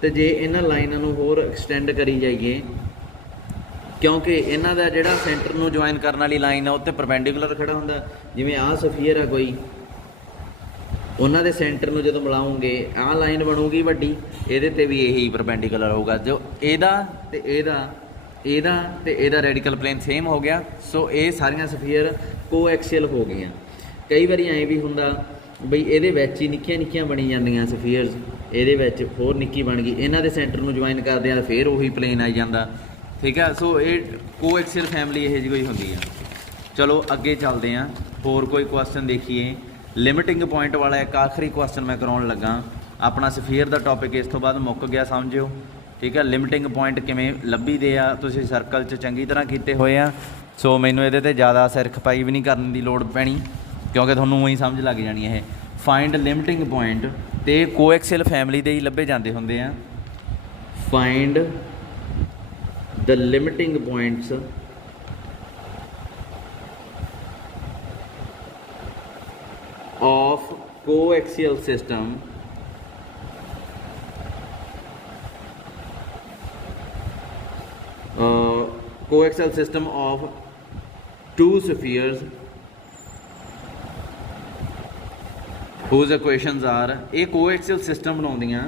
ਤੇ ਜੇ ਇਹਨਾਂ ਲਾਈਨਾਂ ਨੂੰ ਹੋਰ ਐਕਸਟੈਂਡ ਕਰੀ ਜਾਈਏ, ਕਿਉਂਕਿ ਇਹਨਾਂ ਦਾ ਜਿਹੜਾ ਸੈਂਟਰ ਨੂੰ ਜੁਆਇਨ ਕਰਨ ਵਾਲੀ ਲਾਈਨ ਆ ਉੱਤੇ ਪਰਪੈਂਡੀਕੂਲਰ ਖੜਾ ਹੁੰਦਾ। ਜਿਵੇਂ ਆਹ ਸਫੀਅਰ ਆ ਕੋਈ, ਉਹਨਾਂ ਦੇ ਸੈਂਟਰ ਨੂੰ ਜਦੋਂ ਮਿਲਾਉਂਗੇ ਆਹ ਲਾਈਨ ਬਣੂਗੀ ਵੱਡੀ, ਇਹਦੇ ਤੇ ਵੀ ਇਹੀ ਪਰਪੈਂਡੀਕੂਲਰ ਹੋਊਗਾ। ਜੋ ਇਹਦਾ ਤੇ ਇਹਦਾ ਰੈਡੀਕਲ ਪਲੇਨ ਸੇਮ ਹੋ ਗਿਆ। ਸੋ ਇਹ ਸਾਰੀਆਂ ਸਫੀਅਰ ਕੋਐਕਸੀਅਲ ਹੋ ਗਈਆਂ। ਕਈ ਵਾਰੀ ਐਂ ਵੀ ਹੁੰਦਾ ਬਈ ਇਹਦੇ ਵਿੱਚ ਹੀ ਨਿੱਕੀਆਂ ਨਿੱਕੀਆਂ ਬਣੀ ਜਾਂਦੀਆਂ ਸਫੀਅਰਸ, ਇਹਦੇ ਵਿੱਚ ਹੋਰ ਨਿੱਕੀ ਬਣ ਗਈ, ਇਹਨਾਂ ਦੇ ਸੈਂਟਰ ਨੂੰ ਜੁਆਇਨ ਕਰਦੇ ਆ ਫਿਰ ਉਹੀ ਪਲੇਨ ਆਈ ਜਾਂਦਾ। ਠੀਕ ਹੈ, ਸੋ ਇਹ ਕੋਐਕਸੀਅਲ ਫੈਮਿਲੀ ਇਹੋ ਜਿਹੀ ਕੋਈ ਹੁੰਦੀ ਆ। ਚਲੋ ਅੱਗੇ ਚੱਲਦੇ ਹਾਂ, ਹੋਰ ਕੋਈ ਕੁਐਸਚਨ ਦੇਖੀਏ। ਲਿਮਿਟਿੰਗ ਪੁਆਇੰਟ ਵਾਲਾ ਇੱਕ ਆਖਰੀ ਕੁਐਸਚਨ ਮੈਂ ਕਰਾਉਣ ਲੱਗਾ। ਆਪਣਾ ਸਫੀਅਰ ਦਾ ਟੌਪਿਕ ਇਸ ਤੋਂ ਬਾਅਦ ਮੁੱਕ ਗਿਆ ਸਮਝਿਓ। ਠੀਕ ਹੈ, ਲਿਮਿਟਿੰਗ ਪੁਆਇੰਟ ਕਿਵੇਂ ਲੱਭੀ ਦੇ ਆ, ਤੁਸੀਂ ਸਰਕਲ 'ਚ ਚੰਗੀ ਤਰ੍ਹਾਂ ਕੀਤੇ ਹੋਏ ਆ। ਸੋ ਮੈਨੂੰ ਇਹਦੇ 'ਤੇ ਜ਼ਿਆਦਾ ਸਿਰ ਖਪਾਈ ਵੀ ਨਹੀਂ ਕਰਨ ਦੀ ਲੋੜ ਪੈਣੀ, ਕਿਉਂਕਿ ਤੁਹਾਨੂੰ ਉਹੀ ਸਮਝ ਲੱਗ ਜਾਣੀ ਇਹ। ਫਾਈਂਡ ਲਿਮਿਟਿੰਗ ਪੁਆਇੰਟ ਤੇ ਕੋਐਕਸੀਅਲ ਫੈਮਿਲੀ ਦੇ ਹੀ ਲੱਭੇ ਜਾਂਦੇ ਹੁੰਦੇ ਆ। Find the limiting points of coaxial system coaxial system of two spheres whose equations are ਇਹ coaxial system ਬਣਾਉਂਦੀਆਂ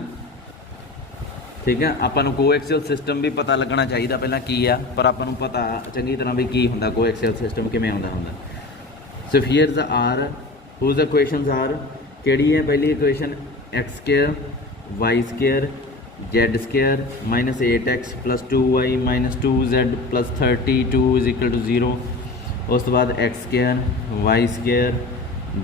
ਠੀਕ ਹੈ। ਆਪਾਂ ਨੂੰ coaxial system ਵੀ ਪਤਾ ਲੱਗਣਾ ਚਾਹੀਦਾ ਪਹਿਲਾਂ ਕੀ ਆ, ਪਰ ਆਪਾਂ ਨੂੰ ਪਤਾ ਚੰਗੀ ਤਰ੍ਹਾਂ ਵੀ ਕੀ ਹੁੰਦਾ coaxial system ਕਿਵੇਂ ਹੁੰਦਾ spheres are whose equations are ਕਿਹੜੀ ਹੈ ਪਹਿਲੀ equation x square y square z square minus 8x plus 2y minus 2z plus 32 is equal to 0। ਉਸ ਤੋਂ ਬਾਅਦ x square y square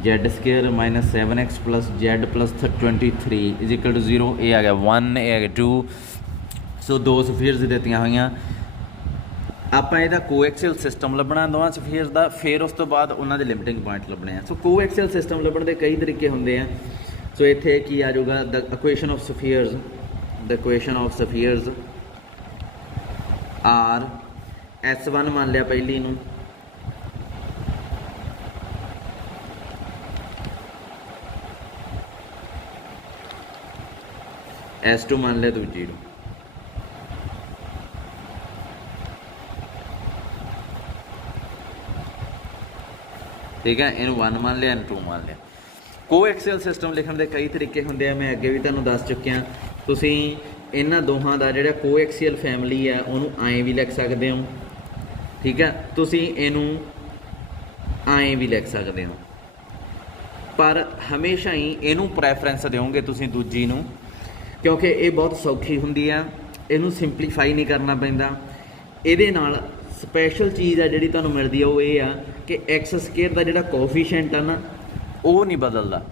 z square minus 7x plus z plus 23 is equal to 0। ਇਹ ਆ ਗਿਆ 1, ਇਹ ਆ ਗਿਆ 2। ਸੋ ਦੋ ਸਫੀਅਰਸ ਦਿੱਤੀਆਂ ਹੋਈਆਂ। ਆਪਾਂ ਇਹਦਾ ਕੋਐਕਸੀਅਲ ਸਿਸਟਮ ਲੱਭਣਾ ਦੋਵਾਂ ਸਫੀਅਰਸ ਦਾ, ਫਿਰ ਉਸ ਤੋਂ ਬਾਅਦ ਉਹਨਾਂ ਦੇ ਲਿਮਿਟਿੰਗ ਪੁਆਇੰਟ ਲੱਭਣੇ ਆ। ਸੋ ਕੋਐਕਸੀਅਲ ਸਿਸਟਮ ਲੱਭਣ ਦੇ ਕਈ ਤਰੀਕੇ ਹੁੰਦੇ ਆ। ਸੋ ਇੱਥੇ ਕੀ ਆ ਜਾਊਗਾ the equation of spheres, the equation of spheres are S1 ਮੰਨ ਲਿਆ ਪਹਿਲੀ ਨੂੰ, S2 ਮੰਨ ਲਿਆ ਦੂਜੀ ਨੂੰ, ਠੀਕ ਹੈ। ਇਹਨੂੰ 1 ਮੰਨ ਲਿਆ, ਇਹਨੂੰ 2 ਮੰਨ ਲਿਆ। ਕੋਐਕਸੀਅਲ ਸਿਸਟਮ ਲਿਖਣ ਦੇ ਕਈ ਤਰੀਕੇ ਹੁੰਦੇ ਆ, ਮੈਂ ਅੱਗੇ ਵੀ ਤੁਹਾਨੂੰ ਦੱਸ ਚੁੱਕਿਆ। ਤੁਸੀਂ ਇਹਨਾਂ ਦੋਹਾਂ ਦਾ ਜਿਹੜਾ ਕੋਐਕਸੀਅਲ ਫੈਮਿਲੀ ਆ ਉਹਨੂੰ ਐਂ ਵੀ ਲਿਖ ਸਕਦੇ ਹੋ, ਠੀਕ ਹੈ। ਤੁਸੀਂ ਇਹਨੂੰ ਐਂ ਵੀ ਲਿਖ ਸਕਦੇ ਹੋ, ਪਰ ਹਮੇਸ਼ਾ ਹੀ ਇਹਨੂੰ ਪ੍ਰੈਫਰੈਂਸ ਦਿਓਗੇ ਤੁਸੀਂ ਦੂਜੀ ਨੂੰ, ਕਿਉਂਕਿ ਇਹ ਬਹੁਤ ਸੌਖੀ ਹੁੰਦੀ ਆ, ਇਹਨੂੰ ਸਿੰਪਲੀਫਾਈ ਨਹੀਂ ਕਰਨਾ ਪੈਂਦਾ। ਇਹਦੇ ਨਾਲ ਸਪੈਸ਼ਲ ਚੀਜ਼ ਆ ਜਿਹੜੀ ਤੁਹਾਨੂੰ ਮਿਲਦੀ ਆ ਉਹ ਇਹ ਆ ਕਿ ਐਕਸ ਸਕੇਅਰ ਦਾ ਜਿਹੜਾ ਕੋਫੀਸ਼ੀਐਂਟ ਆ ਨਾ ਉਹ ਨਹੀਂ ਬਦਲਦਾ,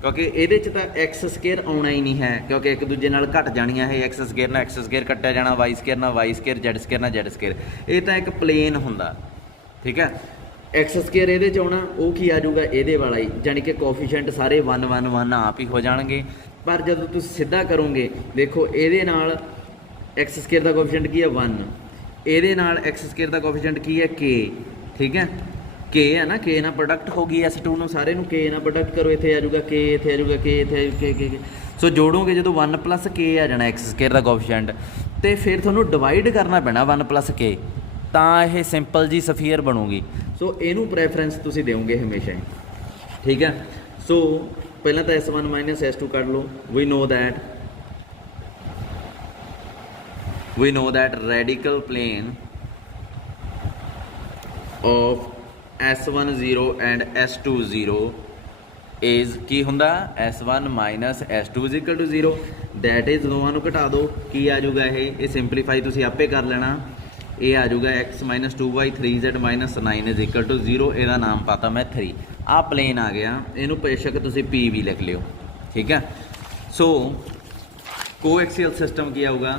ਕਿਉਂਕਿ ਇਹਦੇ 'ਚ ਤਾਂ ਐਕਸ ਸਕੇਅਰ ਆਉਣਾ ਹੀ ਨਹੀਂ ਹੈ, ਕਿਉਂਕਿ ਇੱਕ ਦੂਜੇ ਨਾਲ ਘਟ ਜਾਣੀਆਂ ਇਹ ਐਕਸ ਸਕੇਅਰ ਨਾਲ ਐਕਸ ਸਕੇਅਰ ਕੱਟਿਆ ਜਾਣਾ, ਵਾਈ ਸਕੇਅਰ ਨਾਲ ਵਾਈ ਸਕੇਅਰ, ਜ਼ੈਡ ਸਕੇਅਰ ਨਾਲ ਜ਼ੈਡ ਸਕੇਅਰ। ਇਹ ਤਾਂ ਇੱਕ ਪਲੇਨ ਹੁੰਦਾ, ਠੀਕ ਹੈ। ਐਕਸ ਸਕੇਅਰ ਇਹਦੇ 'ਚ ਆਉਣਾ, ਉਹ ਕੀ ਆ ਜਾਊਗਾ ਇਹਦੇ ਵਾਲਾ ਹੀ, ਜਾਣੀ ਕਿ ਕੋਫੀਸ਼ੀਐਂਟ ਸਾਰੇ 1 1 1 ਆਪ ਹੀ ਹੋ ਜਾਣਗੇ। ਪਰ ਜਦੋਂ ਤੁਸੀਂ ਸਿੱਧਾ ਕਰੋਗੇ, ਦੇਖੋ ਇਹਦੇ ਨਾਲ ਐਕਸ ਸਕੇਅਰ ਦਾ ਕੋਫੀਸ਼ੀਐਂਟ ਕੀ ਹੈ 1, ਇਹਦੇ ਨਾਲ ਐਕਸ ਸਕੇਅਰ ਦਾ ਕੋਫੀਸ਼ੀਐਂਟ ਕੀ ਹੈ k, ਠੀਕ ਹੈ। k ਹੈ ਨਾ, k ਨਾਲ ਪ੍ਰੋਡਕਟ ਹੋ ਗਈ S2 ਨੂੰ, ਸਾਰੇ ਨੂੰ k ਨਾਲ ਪ੍ਰੋਡਕਟ ਕਰੋ, ਇੱਥੇ ਆ ਜਾਊਗਾ k, ਇੱਥੇ ਆ ਜਾਊਗਾ k, ਇੱਥੇ k। ਸੋ ਜੋੜੋਗੇ ਜਦੋਂ 1 + k ਆ ਜਾਣਾ ਐਕਸ ਸਕੇਅਰ ਦਾ ਕੋਫੀਸ਼ੀਐਂਟ, ਅਤੇ ਫਿਰ ਤੁਹਾਨੂੰ ਡਿਵਾਈਡ ਕਰਨਾ ਪੈਣਾ 1 + k, ਤਾਂ ਇਹ ਸਿੰਪਲ ਜੀ ਸਫੀਅਰ ਬਣੂਗੀ। ਸੋ ਇਹਨੂੰ ਪ੍ਰੈਫਰੈਂਸ ਤੁਸੀਂ ਦਿਓਗੇ ਹਮੇਸ਼ਾ ਹੀ, ਠੀਕ ਹੈ। ਸੋ ਪਹਿਲਾਂ ਤਾਂ S1 - S2 ਕੱਢ ਲਓ। we know that radical plane of S1 0 and S2 0 is ਕੀ ਹੁੰਦਾ S1 - S2 is equal to 0। that is ਦੋਵਾਂ ਨੂੰ ਘਟਾ ਦਿਓ, ਕੀ ਆ ਜਾਊਗਾ ਇਹ ਸਿੰਪਲੀਫਾਈ ਤੁਸੀਂ ਆਪੇ ਕਰ ਲੈਣਾ। ਇਹ ਆ ਜਾਊਗਾ x - 2y 3z - 9 is equal to 0। ਇਹਦਾ ਨਾਮ ਪਾਤਾ ਮੈਂ 3। ਆਹ ਪਲੇਨ ਆ ਗਿਆ, ਇਹਨੂੰ ਬੇਸ਼ੱਕ ਤੁਸੀਂ P ਵੀ ਲਿਖ ਲਿਓ, ਠੀਕ ਹੈ। ਸੋ ਕੋਐਕਸੀਅਲ ਸਿਸਟਮ ਕੀ ਆਊਗਾ,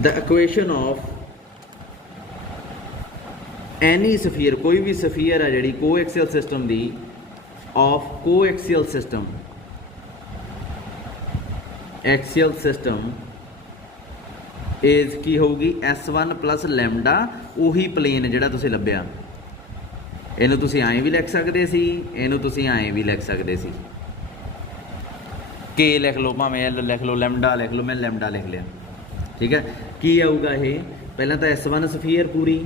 the equation of any sphere, ਕੋਈ ਵੀ ਸਫੀਅਰ ਆ ਜਿਹੜੀ ਕੋਐਕਸੀਅਲ ਸਿਸਟਮ ਦੀ, of coaxial system, axial system is ਕੀ ਹੋਊਗੀ S1 + ਲੈਮਡਾ, ਉਹੀ ਪਲੇਨ ਜਿਹੜਾ ਤੁਸੀਂ ਲੱਭਿਆ। ਇਹਨੂੰ ਤੁਸੀਂ ਐਂ ਵੀ ਲਿਖ ਸਕਦੇ ਸੀ, ਇਹਨੂੰ ਤੁਸੀਂ ਐਂ ਵੀ ਲਿਖ ਸਕਦੇ ਸੀ, k ਲਿਖ ਲਓ, ਭਾਵੇਂ L ਲਿਖ ਲਓ, ਲੈਮਡਾ ਲਿਖ ਲਓ, ਮੈਂ ਲੈਮਡਾ ਲਿਖ ਲਿਆ, ਠੀਕ ਹੈ। ਕੀ ਆਊਗਾ ਇਹ, ਪਹਿਲਾਂ ਤਾਂ S1 ਸਫੀਅਰ ਪੂਰੀ,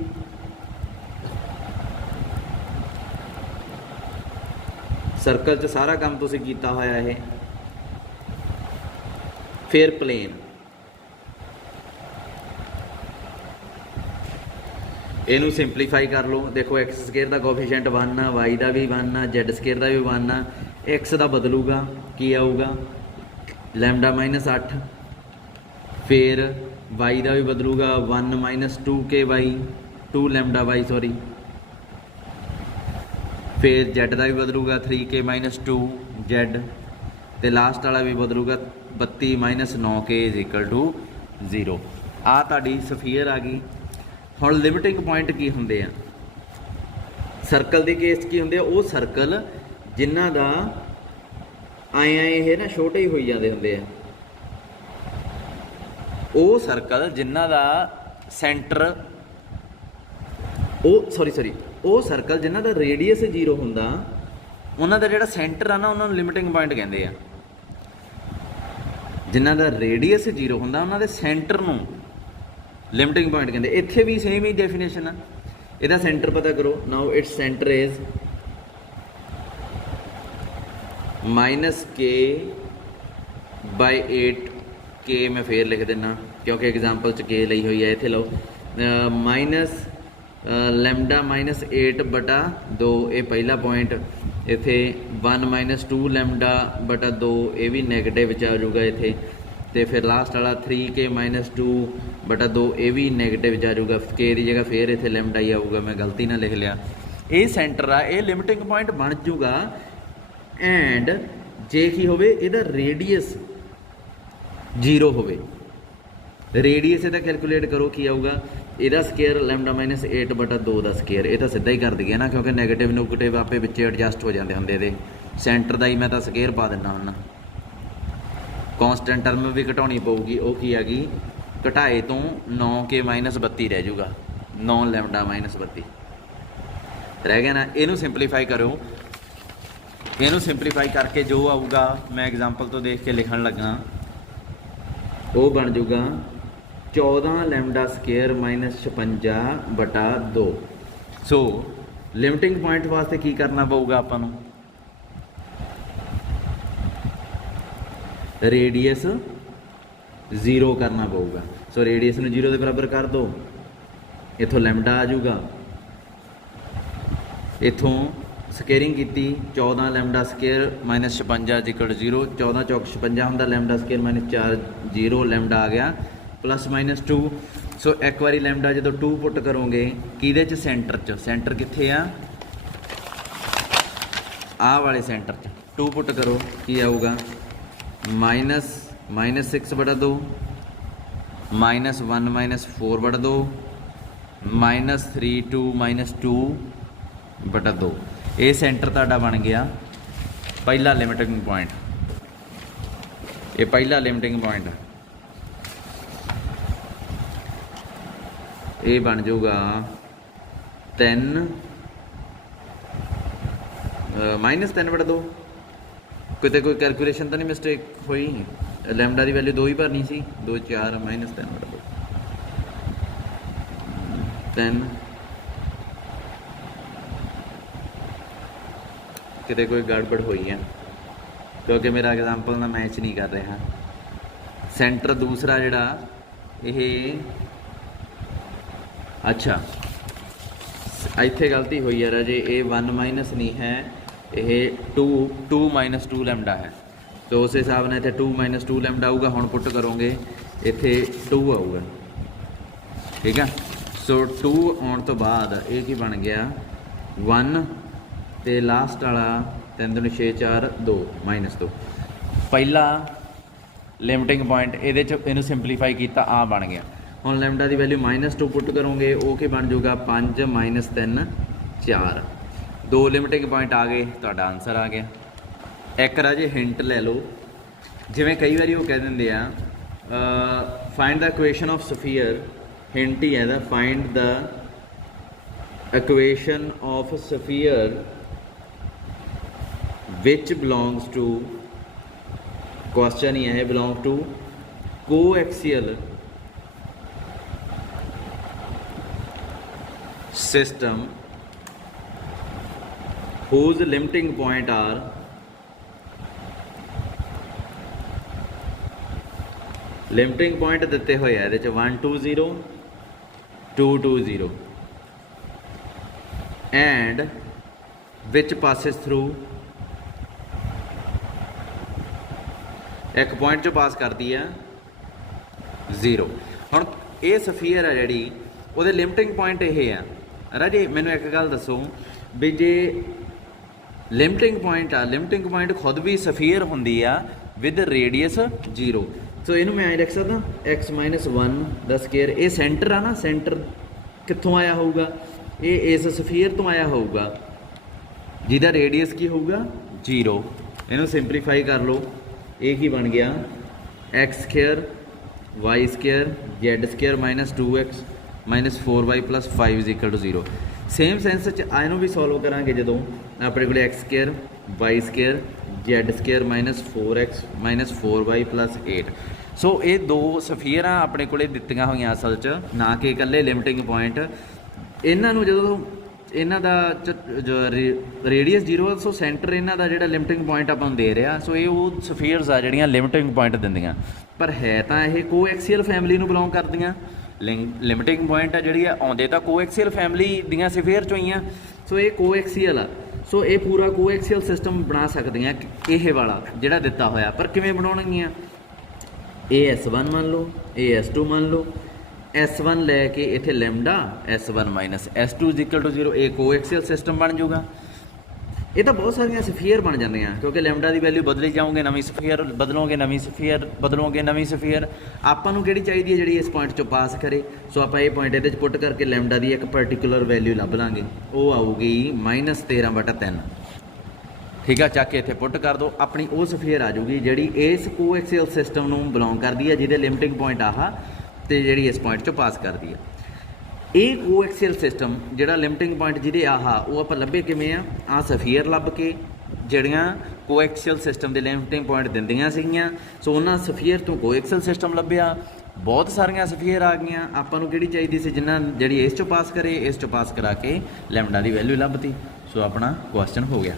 ਸਰਕਲ 'ਚ ਸਾਰਾ ਕੰਮ ਤੁਸੀਂ ਕੀਤਾ ਹੋਇਆ ਇਹ, ਫਿਰ ਪਲੇਨ, ਇਹਨੂੰ ਸਿੰਪਲੀਫਾਈ ਕਰ ਲਓ। ਦੇਖੋ ਐਕਸ ਸਕੇਅਰ ਦਾ ਕੋਫੀਸ਼ੀਐਂਟ 1 ਆ, ਵਾਈ ਦਾ ਵੀ 1 ਆ, ਜ਼ੈਡ ਸਕੇਅਰ ਦਾ ਵੀ 1 ਆ, ਐਕਸ ਦਾ ਬਦਲੂਗਾ, ਕੀ ਆਊਗਾ ਲੈਮਡਾ -8, ਫਿਰ ਵਾਈ ਦਾ ਵੀ ਬਦਲੂਗਾ 1 - 2k y, 2 lambda y sorry, ਫਿਰ ਜ਼ੈਡ ਦਾ ਵੀ ਬਦਲੂਗਾ 3k - 2 ਜ਼ੈਡ, ਅਤੇ ਲਾਸਟ ਵਾਲਾ ਵੀ ਬਦਲੂਗਾ 32 - 9k = 0। ਆਹ ਤੁਹਾਡੀ ਸਫੀਅਰ ਆ ਗਈ। ਹੁਣ ਲਿਮਿਟਿੰਗ ਪੁਆਇੰਟ ਕੀ ਹੁੰਦੇ ਆ, ਸਰਕਲ ਦੇ ਕੇਸ 'ਚ ਕੀ ਹੁੰਦੇ ਆ, ਉਹ ਸਰਕਲ ਜਿਨ੍ਹਾਂ ਦਾ ਆਏ ਇਹ ਨਾ ਛੋਟੇ ਹੀ ਹੋਈ ਜਾਂਦੇ ਹੁੰਦੇ ਆ, ਉਹ ਸਰਕਲ ਜਿਨ੍ਹਾਂ ਦਾ ਸੈਂਟਰ, ਉਹ ਸਰਕਲ ਜਿਨ੍ਹਾਂ ਦਾ ਰੇਡੀਅਸ 0 ਹੁੰਦਾ, ਉਹਨਾਂ ਦਾ ਜਿਹੜਾ ਸੈਂਟਰ ਆ ਨਾ ਉਹਨਾਂ ਨੂੰ ਲਿਮਿਟਿੰਗ ਪੁਆਇੰਟ ਕਹਿੰਦੇ ਆ। ਜਿਨ੍ਹਾਂ ਦਾ ਰੇਡੀਅਸ 0 ਹੁੰਦਾ ਉਹਨਾਂ ਦੇ ਸੈਂਟਰ ਨੂੰ ਲਿਮਿਟਿੰਗ ਪੁਆਇੰਟ ਕਹਿੰਦੇ। ਇੱਥੇ ਵੀ ਸੇਮ ਹੀ ਡੈਫੀਨੇਸ਼ਨ ਆ। ਇਹਦਾ ਸੈਂਟਰ ਪਤਾ ਕਰੋ। ਨਾਓ it's centre is -k/8 k मैं फिर लिख देना क्योंकि एग्जाम्पल च k ली हुई है। इतने लो -λ-8/2 ये पहला पॉइंट। इत्थे 1 - 2 λ/2 ये भी नैगेटिव आ जाऊगा इत्थे। तो फिर लास्ट वाला 3k - 2/2 ये भी नैगेटिव आ जाऊगा। k की जगह फिर इत्थे लैम्डा ही आऊगा, मैं गलती ना लिख लिया। ये सेंटर आ, ये लिमिटिंग पॉइंट बन जूगा। एंड जे की होवे इहदा रेडियस 0 होवे। रेडियस इहदा कैलकुलेट करो की आऊगा, इहदा स्केयर λ-8/2 का स्केयर। ये तो सीधा ही कर दिया ना क्योंकि नैगेटिव नैगेटिव आपे विच एडजस्ट हो जाते होंगे। ये सेंटर का ही मैं तो स्केयर पा दिना हुन्ना। कॉन्सटेंट टर्म भी घटानी पऊगी, वो की हैगी घटाए तो 9k - 32 रह जूगा। 9 λ - 32 रह गया ना। इनू सिंपलीफाई करो। ਇਹਨੂੰ ਸਿੰਪਲੀਫਾਈ ਕਰਕੇ ਜੋ ਆਊਗਾ ਮੈਂ ਐਗਜ਼ਾਮਪਲ ਤੋਂ ਦੇਖ ਕੇ ਲਿਖਣ ਲੱਗਾ, ਉਹ ਬਣ ਜਾਊਗਾ 14 λ² - 56/2। ਸੋ ਲਿਮਿਟਿੰਗ ਪੁਆਇੰਟ ਵਾਸਤੇ ਕੀ ਕਰਨਾ ਪਊਗਾ ਆਪਾਂ ਨੂੰ? ਰੇਡੀਅਸ 0 ਕਰਨਾ ਪਊਗਾ। ਸੋ ਰੇਡੀਅਸ ਨੂੰ 0 ਦੇ ਬਰਾਬਰ ਕਰ ਦਿਓ। ਇੱਥੋਂ ਲੈਮਡਾ ਆ ਜਾਊਗਾ। ਇੱਥੋਂ ਸਕੇਅਰਿੰਗ की 14 λ² - 56 = 0। 14 × 56 ਹੁੰਦਾ, λ² - 4 0 लैम्डा आ गया +-2। सो एक बारी लैम्डा जो 2 पुट करोगे किहदे च सेंटर च, सेंटर कित्थे आ? आ वाले सेंटर च 2 पुट करो की आऊगा -6/2 -1 - 4/2 -3 - 2/2। ये सेंटर तुहाडा बन गया पहला लिमिटिंग पॉइंट। ये पहला लिमिटिंग पॉइंट ये बन जाऊगा 3 -3/2। कितने कोई कैलकुलेशन तो नहीं मिस्टेक हुई? लैम्डा की वैल्यू 2 ही भरनी सी। 2 4 -3/2 3। किते कोई गड़बड़ हुई है क्योंकि मेरा एग्जाम्पल ना मैच नहीं कर रहा। सेंटर दूसरा जिहड़ा ये अच्छा इत्थे गलती हुई है राजे। ये 1 माइनस नहीं है, ये 2 - 2 लैम्डा है। तो उस हिसाब ने इत्थे 2 - 2 लैम्डा आऊगा। हुण पुट करोगे इत्थे 2 आऊगा, ठीक है। सो 2 आने तो बाद ये की बन गया 1 ਤੇ लास्ट वाला 3 दूनी 6 4 2 -2। पहला लिमिटिंग पॉइंट ये इनू सिंपलीफाई किया आ बन गया। हुण लैम्डा की वैल्यू -2 पुट करोगे वो की बन जाऊगा 5 - 3 4। 2 लिमिटिंग पॉइंट आ गए, तुहाडा आंसर आ गया। एक राजे हिंट ले लो, जिवें कई बार वो कह देंगे find the equation of sphere. Hint ही है find the equation of sphere which belongs to, question ही है belong to coaxial system whose limiting point are limiting point दिते हुए है 1 2 0 2 2 0 and which passes through एक पॉइंट चो पास करती है 0। हुण ये सफीयर है जी वो लिमिटिंग पॉइंट ये है। राजे मैनू एक गल दसो भी जे लिमिटिंग पॉइंट आ, लिमिटिंग पॉइंट खुद भी सफीयर होंदी आ विद रेडियस 0। सो इनू मैं लिख सकदा x - 1 दा स्केयर। ये सेंटर आ ना, सेंटर कित्थों आया होगा? ये इस सफीयर तो आया होगा जिहदा रेडियस की होगा 0। इनू सिंपलीफाई कर लो, ये ही बन गया x² y² z² -2x -4y + 5 = 0। Same sense इनू भी सॉल्व करांगे जो अपने को x² y square Z square minus 4x minus 4y plus 8। So ये दो सफीयर अपने को दित्तियां हुई असल च, ना कि इकल्ले लिमिटिंग पॉइंट। इन्हां नूं जदों इन्हां दा जो रेडियस 0 सो सेंटर इन्हां दा जिहड़ा लिमिटिंग पॉइंट आपां नूं दे रहा, सो ये वो सफीयर्स आ जिहड़ियां लिमिटिंग पॉइंट दिंदियां, पर है तां ये कोएक्सीयल फैमिली नूं बिलोंग करदियां। लिमिटिंग पॉइंट है जिहड़ी आउंदे तां कोएक्सीयल फैमिली दियां सफीयर चों ही आ, सो ये कोएक्सीयल आ। सो ये पूरा कोएक्सीयल सिस्टम बना सकदियां ये वाला जिहड़ा दिता होया, पर किवें बनाउणगीਆਂ? AS1 मान लो, AS2 मान लो, S1 लैके इत्थे lambda S1 minus S2 equal to 0, ये कोएक्सीयल सिस्टम बन जाऊगा। ये तो बहुत सारिया सफीयर बन जांदियां, क्योंकि लैम्डा की वैल्यू बदली जाओगे, नवीं सफीयर बदलोगे, नवीं सफीयर बदलोगे, नवीं सफीयर आपां नूं किहड़ी चाहिदी है जिहड़ी इस पॉइंट चों पास करे। सो आपां ये पॉइंट इहदे च पुट करके लैम्डा की एक पर्टिकुलर वैल्यू लभ लांगे, वो आऊगी -13/3। ठीक है, चक के इत्थे पुट कर दो, अपनी वो सफीयर आ जाऊगी जिहड़ी इस कोएक्सीयल सिस्टम नूं बिलोंग करदी है, जिहदे लिमिटिंग पॉइंट आह ते जिहड़ी इस पॉइंट चों पास करदी है। ये कोएक्सीयल सिस्टम जिहड़ा लिमिटिंग पॉइंट जिहदे आह वो आपां लभे किवें आ सफीयर लभ के जिहड़ियां कोएक्सीयल सिस्टम दे लिमिटिंग पॉइंट दिंदियां सीगीआं। सो उन्हां सफीयर तो कोएक्सीयल सिस्टम लभ्या, बहुत सारियां सफीयर आ गईयां। आपां नूं किहड़ी चाहीदी सी जिन्हां जिहड़ी इस चों पास करे, इस चों पास करा के लैम्डा की वैल्यू लभती। सो अपना क्वेश्चन हो गया।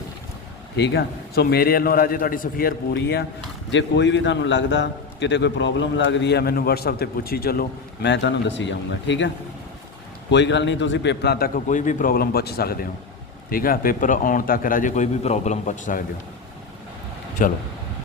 ठीक है, सो मेरे वालों राजे तुहाडी सफीयर पूरी आ। जे कोई भी तुहानूं लगदा किते कोई प्रॉब्लम लगदी है, मैनूं WhatsApp ते पुछी चलो, मैं तुहानूं दसी जाऊँगा। ठीक है, कोई गल नहीं, तुसीं पेपरां तक कोई भी प्रॉब्लम पुछ सकदे हो। ठीक है, पेपर आउण तक राजे कोई भी प्रॉब्लम पुछ सकदे हो। चलो।